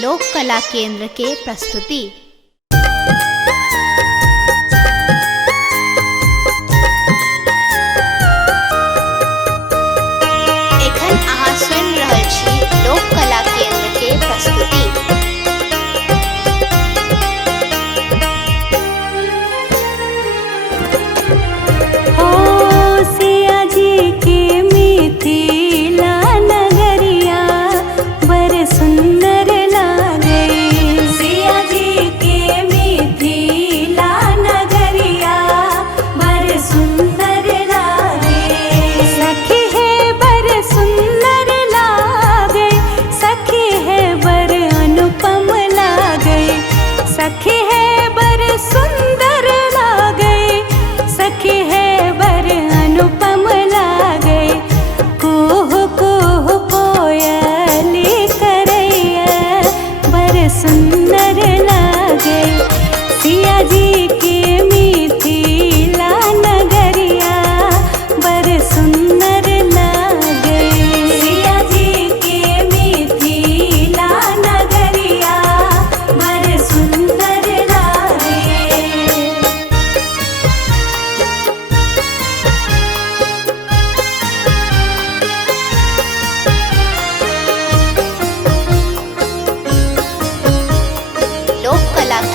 लोक कला केंद्र के प्रस्तुति। एखन अहाँ सुनि रहल छी लोक कला केंद्र के प्रस्तुति।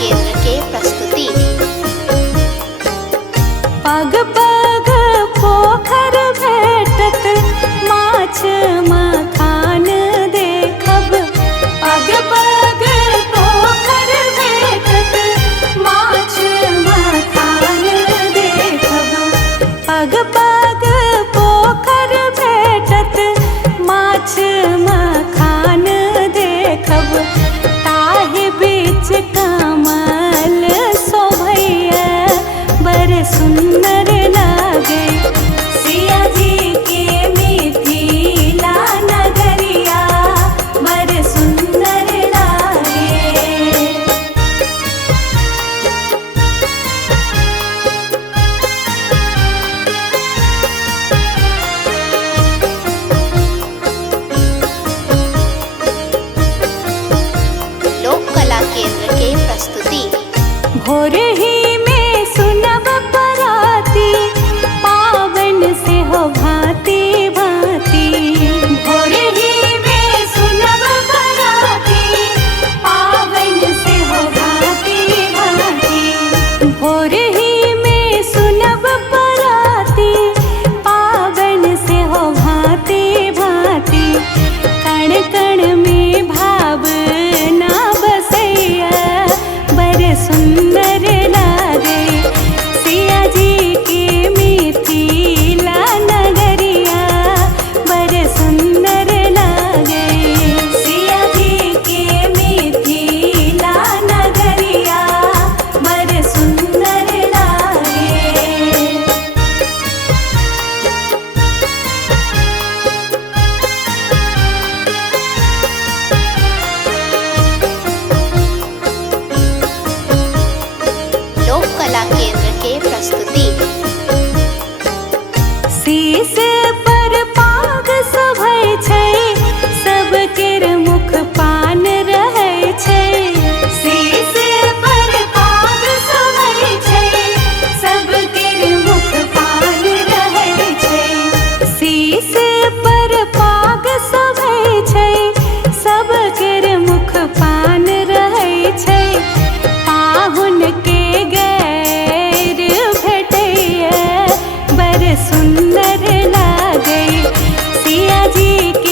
केंद्र के प्रस्तुति। पग पग पोखर भेटत माछ मखान देखब। पग पग पोखर भेटत माछ मखान देखब। पग पग पोखर भेटत माछ मखान देखब। ताहि बीच कमल शोभैया बड़ सुंदर लागे। सिया जी के मिथिला नगरिया बड़ सुंदर लागे। लोक कला केंद्र के प्रस्तुति। भोर ही में सुनब पराती पावन से हो भांति भांति। भोर ही में सुनब पराती पावन से हो भांति भांति। भोर ही में सुनब पराती पावन से हो भांति भांति। कण कण में भाव ना बसैया बड़ सुंदर लागे। सिया जी के मिथिला नगरिया बड़ सुंदर लागे। सिया जी के मिथिला नगरिया बड़ सुंदर लागे। लोक कला केंद्र के प्रस्तुति। शीश पर पाग शोभै छै सब केर मुख पान रहै छै। शीश पर पाग शोभै छै सब केर मुख पान रहै छै। शीश पर पाग शोभै छै सब केर मुख पान रहै छै। पाहुन के गैर भेटैया बड़ सुंदर लागे। सिया जी के